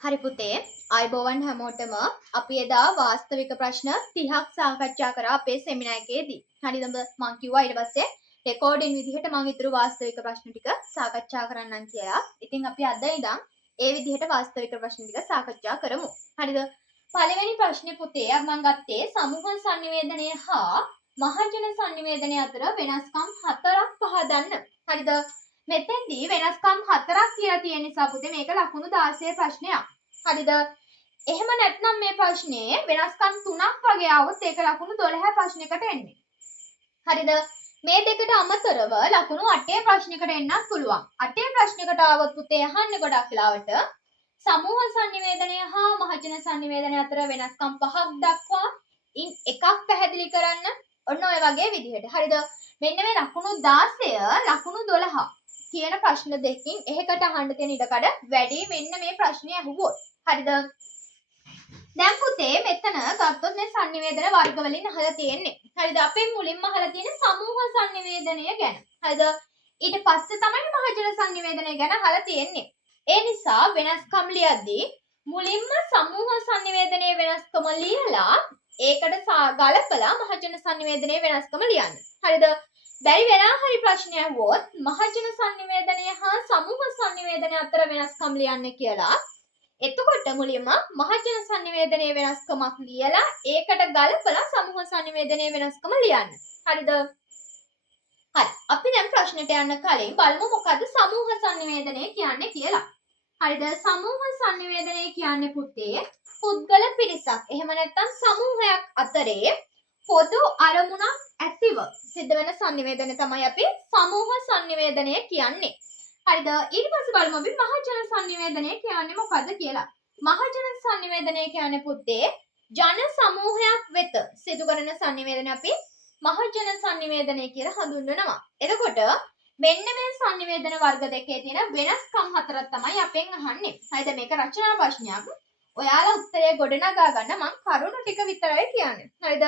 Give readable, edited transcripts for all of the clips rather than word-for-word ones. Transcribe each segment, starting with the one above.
හරි පුතේ අයබෝවන් හැමෝටම අපි එදා වාස්තවික ප්‍රශ්න 30ක් සාකච්ඡා කරා අපේ සෙමිනාර් එකේදී. හරිද මම කිව්වා ඊට පස්සේ රෙකෝඩින් විදිහට මම ඊටු වාස්තවික ප්‍රශ්න ටික සාකච්ඡා කරන්නම් කියලා. ඉතින් අපි අද ඉඳන් ඒ විදිහට වාස්තවික ප්‍රශ්න ටික සාකච්ඡා කරමු. හරිද? පළවෙනි ප්‍රශ්නේ පුතේ මම ගත්තේ සමූහ sannivedanaya හා මහජන sannivedanaya අතර වෙනස්කම් හතරක් පහදන්න. හරිද? මෙතෙන්දී වෙනස්කම් හතරක් කියලා තියෙන නිසා පුතේ මේක ලකුණු 16 ප්‍රශ්නයක්. හරිද? එහෙම නැත්නම් මේ ප්‍රශ්නේ වෙනස්කම් තුනක් වගේ આવොත් ඒක ලකුණු 12 ප්‍රශ්නයකට එන්නේ. හරිද? මේ දෙකට අමතරව ලකුණු 8 ප්‍රශ්නයකට එන්නත් පුළුවන්. 8 ප්‍රශ්නයකට આવොත් පුතේ අහන්නේ ගොඩක් වෙලාවට සමූහ sannivedanaya හා මහජන sannivedanaya අතර වෙනස්කම් පහක් දක්වා ඉන් එකක් පැහැදිලි කරන්න. ඔන්න ඔය වගේ විදිහට. හරිද? මෙන්න මේ ලකුණු 16 ලකුණු 12 කියන ප්‍රශ්න දෙකකින් එහෙකට අහන්න තියෙන ඉඩකඩ වැඩි මෙන්න මේ ප්‍රශ්නේ අහුවොත්. හරිද? දැන් පුතේ මෙතන ගත්තොත් මේ sannivedana වර්ග වලින් අහලා තියෙන්නේ. හරිද? අපි මුලින්ම අහලා තියෙන සමූහ sannivedanaya ගැන. හරිද? ඊට පස්සේ තමයි මහජන sannivedanaya ගැන අහලා තියෙන්නේ. ඒ නිසා වෙනස්කම් ලියද්දී මුලින්ම සමූහ sannivedanaya වෙනස්කම ලියලා ඒකට ගලපලා මහජන sannivedanaya වෙනස්කම ලියන්න. හරිද? බැරි වෙලා හරි ප්‍රශ්නයක් වොත් මහජන sannivedanaya හා සමූහ sannivedanaya අතර වෙනස්කම් ලියන්න කියලා. එතකොට මුලින්ම මහජන sannivedanaya වෙනස්කමක් ලියලා ඒකට ගලපලා සමූහ sannivedanaya වෙනස්කම ලියන්න. හරිද? හරි. අපි දැන් ප්‍රශ්නෙට යන්න කලින් බලමු මොකද්ද සමූහ sannivedanaya කියන්නේ කියලා. හරිද? සමූහ sannivedanaya කියන්නේ පුතේ පුද්ගල පිරිසක්. එහෙම නැත්නම් සමූහයක් අතරේ පොදු අරමුණක් ඇතිව සිද්ධ වෙන sannivedana තමයි අපි සමූහ sannivedanaya කියන්නේ. හරිද? ඊට පස්සේ බලමු අපි මහජන sannivedanaya කියන්නේ මොකද්ද කියලා. මහජන sannivedanaya කියන්නේ පුතේ ජන සමූහයක් වෙත සිදු කරන sannivedana අපි මහජන sannivedanaya කියලා හඳුන්වනවා. එතකොට මෙන්න මේ sannivedana වර්ග දෙකේ තියෙන වෙනස්කම් හතරක් තමයි අපෙන් අහන්නේ. හරිද? මේක රචනා ප්‍රශ්නයක්. ඔයාලා උත්තරය ගොඩනගා ගන්න මම කරුණු ටික විතරයි කියන්නේ. හරිද?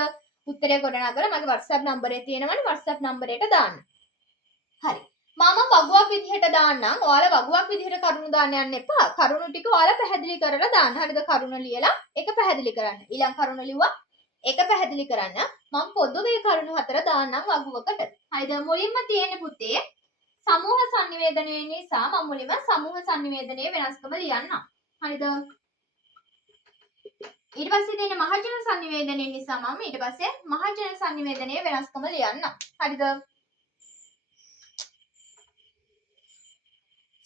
උත්තරය ගොඩනගලා මගේ WhatsApp නම්බරේ තියෙනවනේ WhatsApp නම්බරයට දාන්න. හරි. මම වගුවක් විදිහට දාන්නම්. ඔයාලා වගුවක් විදිහට කරුණු දාන්න යන්න එපා. කරුණු ටික ඔයාලා පැහැදිලි කරලා දාන්න. හරිද? කරුණ ලියලා ඒක පැහැදිලි කරන්න. ඊළඟ කරුණ ලිව්වා ඒක පැහැදිලි කරන්න. මම පොදුවේ කරුණු හතර දාන්නම් වගුවකට. හරිද? මුලින්ම තියෙන පුතේ සමූහ sannivedanaya නිසා මම මුලින්ම සමූහ sannivedanaya වෙනස්කම ලියන්නම්. හරිද? ඊට පස්සේ තියෙන මහජන sannivedanaya නිසා මම ඊට පස්සේ මහජන sannivedanaya වෙනස්කම ලියන්නම්. හරිද?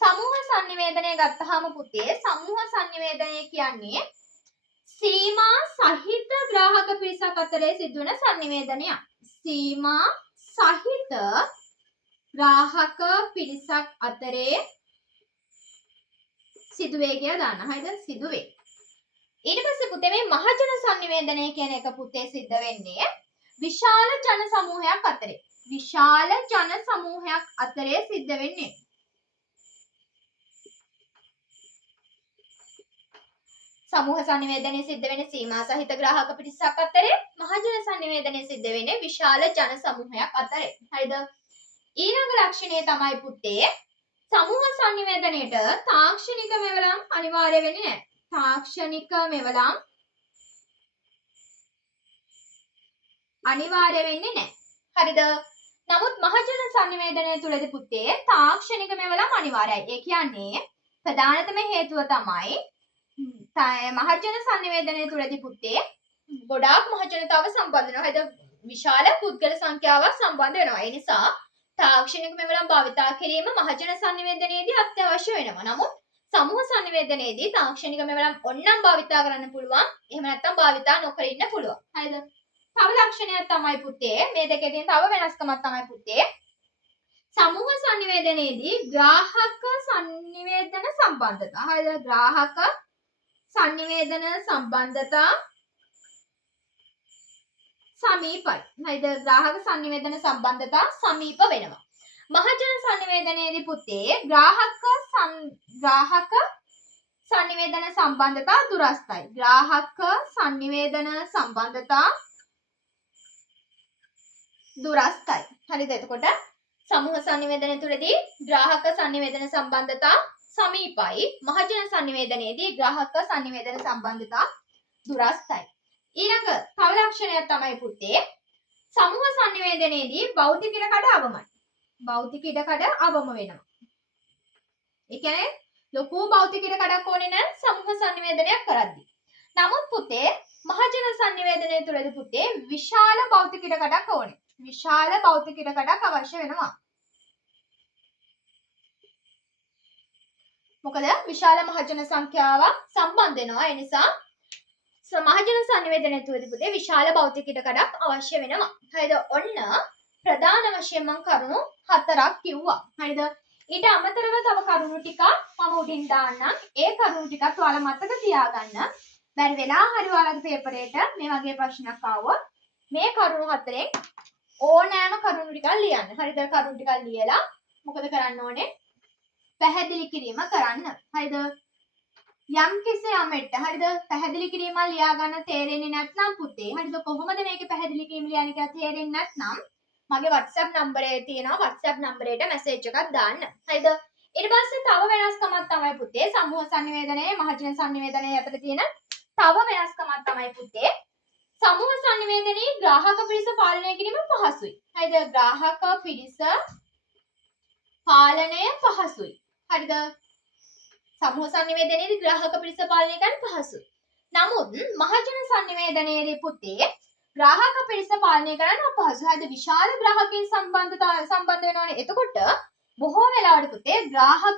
සමූහ sannivedanaya ගත්තාම පුතේ සමූහ sannivedanaya කියන්නේ සීමා සහිත ග්‍රාහක පිරිසක් අතරේ සිදුවන sannivedanaya. සීමා සහිත ග්‍රාහක පිරිසක් අතරේ සිදුවේ කියලා දාන්න. හරිද? සිදුවේ. ඊට පස්සේ පුතේ මේ මහජන sannivedanaya කියන එක පුතේ සිද්ධ වෙන්නේ විශාල ජන සමූහයක් අතරේ. විශාල ජන සමූහයක් අතරේ සිද්ධ වෙන්නේ. සමූහ sannivedanaya සිද්ධ වෙන්නේ සීමා සහිත ග්‍රාහක පිරිසක් අතරේ. මහජන sannivedanaya සිද්ධ වෙන්නේ විශාල ජන සමූහයක් අතරේ. හරිද? ඊළඟ ලක්ෂණය තමයි පුතේ සමූහ sannivedanayට තාක්ෂණික මෙවලම් අනිවාර්ය වෙන්නේ නැහැ. තාක්ෂණික මෙවලම් අනිවාර්ය වෙන්නේ නැහැ. හරිද? නමුත් මහජන sannivedanaya තුලදී පුතේ තාක්ෂණික මෙවලම් අනිවාර්යයි. ඒ කියන්නේ ප්‍රධානතම හේතුව තමයි මහජන sannivedanaya තුලදී පුතේ ගොඩාක් මහජනතාව සම්බන්ධ වෙනවා. හරිද? විශාල පුද්ගල සංඛ්‍යාවක් සම්බන්ධ වෙනවා. ඒ නිසා තාක්ෂණික මෙවලම් භාවිතා කිරීම මහජන sannivedanaයේදී අත්‍යවශ්‍ය වෙනවා. නමුත් සමූහ sannivedanaයේදී තාක්ෂණික මෙවලම් ඕනනම් භාවිතා කරන්න පුළුවන්. එහෙම නැත්නම් භාවිතා නොකර ඉන්න පුළුවන්. හරිද? තව ලක්ෂණයක් තමයි පුතේ මේ දෙකේ තියෙන තව වෙනස්කමක් තමයි පුතේ සමූහ sannivedanaයේදී ග්‍රාහක sannivedana සම්බන්ධතා. හරිද? ග්‍රාහක sannivedana සම්බන්ධතා සමීපයි. හරිද? ග්‍රාහක sannivedana සම්බන්ධතා සමීප වෙනවා. මහජන sannivedanaයේදී පුතේ ග්‍රාහක sannivedana සම්බන්ධතා දුරස්ථයි. ග්‍රාහක sannivedana සම්බන්ධතා දුරස්ථයි. හරිද? එතකොට සමූහ sannivedana තුලදී ග්‍රාහක sannivedana සම්බන්ධතා සමීපයි. මහජන sannivedanayේදී ග්‍රාහක sannivedana සම්බන්ධතා දුරස්ථයි. ඊළඟ තව ලක්ෂණයක් තමයි පුතේ සමූහ sannivedanayේදී භෞතික ඉඩකඩ අවමයි. භෞතික ඉඩකඩ අවම වෙනවා. ඒ කියන්නේ ලොකු භෞතික ඉඩකඩක් ඕනේ නැහැ සමූහ sannivedanaya කරද්දී. නමුත් පුතේ මහජන sannivedanaya තුළදී පුතේ විශාල භෞතික ඉඩකඩක් ඕනේ. විශාල භෞතික ඉඩකඩක් අවශ්‍ය වෙනවා. මොකද විශාල මහජන සංඛ්‍යාවක් සම්බන්ධ වෙනවා. ඒ නිසා මහජන sannivedanaya තුළදී පුතේ විශාල භෞතික ඉඩකඩක් අවශ්‍ය වෙනවා. හරිද? ඔන්න ප්‍රධාන වශයෙන් මම කරුණු 4ක් කිව්වා. හරිද? ඊට අමතරව තව කරුණු ටිකක් මම උඩින් දාන්නම්. ඒ කරුණු ටිකත් ඔයාලා මතක තියාගන්න. බැරි වෙලා හරි ඔයාලගේ පේපර් එකට මේ වගේ ප්‍රශ්නයක් ආවොත් මේ කරුණු 4ෙන් ඕනෑම කරුණු ටිකක් ලියන්න. හරිද? කරුණු ටිකක් ලියලා මොකද කරන්න ඕනේ? පැහැදිලි කිරීම කරන්න. හරිද? යම් කිසි යමෙට හරිද පැහැදිලි කිරීමක් ලියා ගන්න තේරෙන්නේ නැත්නම් පුතේ හරිද කොහොමද මේකේ පැහැදිලි කිරීම ලියන්නේ කියලා තේරෙන්නේ නැත්නම් මගේ WhatsApp නම්බරේ තියෙනවා WhatsApp නම්බරේට මැසේජ් එකක් දාන්න. හරිද? ඊට පස්සේ තව වෙනස්කමක් තමයි පුතේ සමූහ sannivedanaya මහජන sannivedanaya අතර තියෙන තව වෙනස්කමක් තමයි පුතේ සමූහ sannivedanaya ග්‍රාහක පිරිස පාලනය කිරීම පහසුයි. හරිද? ග්‍රාහක පිරිස පාලනය පහසුයි. හරිද? සමූහ sannivedanayේදී ග්‍රාහක පිරිස පාලනය කරන්න පහසුයි. නමුත් මහජන sannivedanayේදී පුතේ ග්‍රාහක පිරිස පාලනය කරන්න අපහසුයි. හරිද? විශාල ග්‍රාහකයන් සම්බන්ධ වෙනවනේ. එතකොට බොහෝ වෙලාවට පුතේ ග්‍රාහක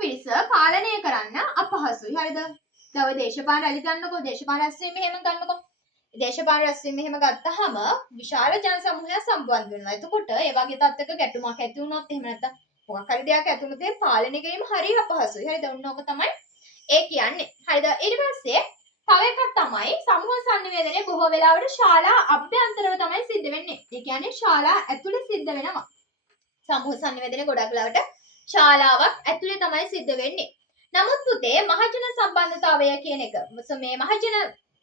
පිරිස පාලනය කරන්න අපහසුයි. හරිද? තව දේශපාලන රැලි ගන්නකො දේශපාලන රැස්වීම එහෙම ගන්නකො. දේශපාලන රැස්වීම එහෙම ගත්තාම විශාල ජන සමූහයක් සම්බන්ධ වෙනවා. එතකොට ඒ වගේ තත්ත්වයක ගැටුමක් ඇති වුණොත් එහෙම නැත්නම් මොකක් හරි දෙයක් ඇතුළත පාලනය කිරීම හරිය අපහසුයි. හරිද? ඔන්න ඕක තමයි ඒ කියන්නේ. හරිද? ඊට පස්සේ තව එකක් තමයි සමූහ sannivedanaya බොහෝ වෙලාවට ශාලා අභ්‍යන්තරව තමයි සිද්ධ වෙන්නේ. ඒ කියන්නේ ශාලා ඇතුලේ සිද්ධ වෙනවා. සමූහ sannivedanaya ගොඩක් වෙලාවට ශාලාවක් ඇතුලේ තමයි සිද්ධ වෙන්නේ. නමුත් පුතේ මහජන සම්බන්ධතාවය කියන එක මේ මහජන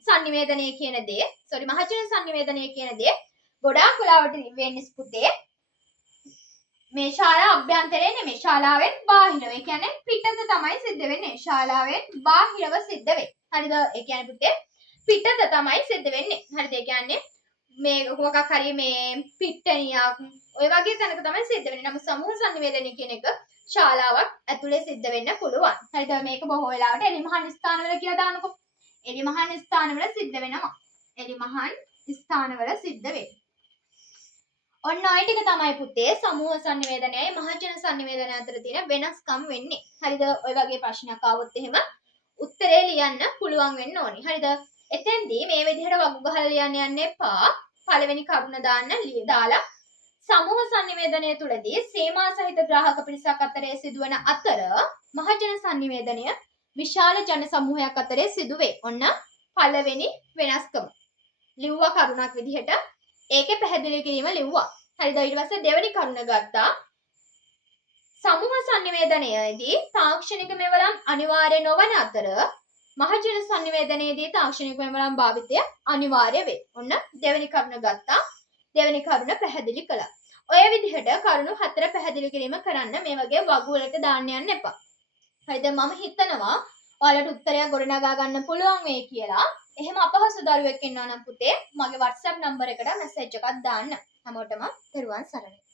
sannivedanaya කියන දේ මහජන sannivedanaya කියන දේ ගොඩාක් වෙලාවට වෙන්නේ පුතේ මේ ශාලා අභ්‍යන්තරේ නෙමෙයි ශාලාවෙන් බාහිරව. ඒ කියන්නේ පිටත තමයි සිද්ධ වෙන්නේ. ශාලාවෙන් බාහිරව සිද්ධ වෙන්නේ. හරිද? ඒ කියන්නේ පුතේ පිටත තමයි සිද්ධ වෙන්නේ. හරිද? ඒ කියන්නේ මේ මොකක් හරි මේ පිට්ටනියක් ඔය වගේ තැනක තමයි සිද්ධ වෙන්නේ. නමුත් සමූහ sannivedanaya කියන එක ශාලාවක් ඇතුලේ සිද්ධ වෙන්න පුළුවන්. හරිද? මේක බොහෝ වෙලාවට එලිමහන් ස්ථානවල කියලා දානකො. එලිමහන් ස්ථානවල සිද්ධ වෙනවා. එලිමහන් ස්ථානවල සිද්ධ වෙන්නේ. ඔන්න ඔය ටික තමයි පුතේ සමූහ sannivedanayයි මහජන sannivedanaya අතර තියෙන වෙනස්කම් වෙන්නේ. හරිද? ඔය වගේ ප්‍රශ්නයක් ආවොත් එහෙම උත්තරේ ලියන්න පුළුවන් වෙන්න ඕනි. හරිද? එතෙන්දී මේ විදිහට වගු ගහලා ලියන්න යන්න එපා. පළවෙනි කරුණ දාලා සමූහ sannivedanaya තුලදී සීමා සහිත ග්‍රාහක පිරිසක් අතරේ සිදුවන අතර මහජන sannivedanaya විශාල ජන සමූහයක් අතරේ සිදුවේ. ඔන්න පළවෙනි වෙනස්කම. ලිව්වා කරුණක් විදිහට ඒකේ පැහැදිලි කිරීම ලිව්වා. හරිද? ඊට පස්සේ දෙවෙනි කරුණ ගත්තා. සමූහ sannivedanayේදී තාක්ෂණික මෙවලම් අනිවාර්ය නොවන අතර මහජන sannivedanayේදී තාක්ෂණික මෙවලම් භාවිතය අනිවාර්ය වේ. ඔන්න දෙවෙනි කරුණ ගත්තා. දෙවෙනි කරුණ පැහැදිලි කළා. ඔය විදිහට කරුණු 4 පැහැදිලි කිරීම කරන්න මේ වගේ වගු වලට දාන්න යන්න එපා. හරිද? මම හිතනවා ඔයාලට උත්තරයක් ගොඩනගා ගන්න පුළුවන් වෙයි කියලා. එහෙම අපහසු දරුවෙක් ඉන්නවා නම් පුතේ මගේ WhatsApp නම්බර එකට මැසේජ් එකක් දාන්න. හැමෝටම තෙරුවන් සරණයි.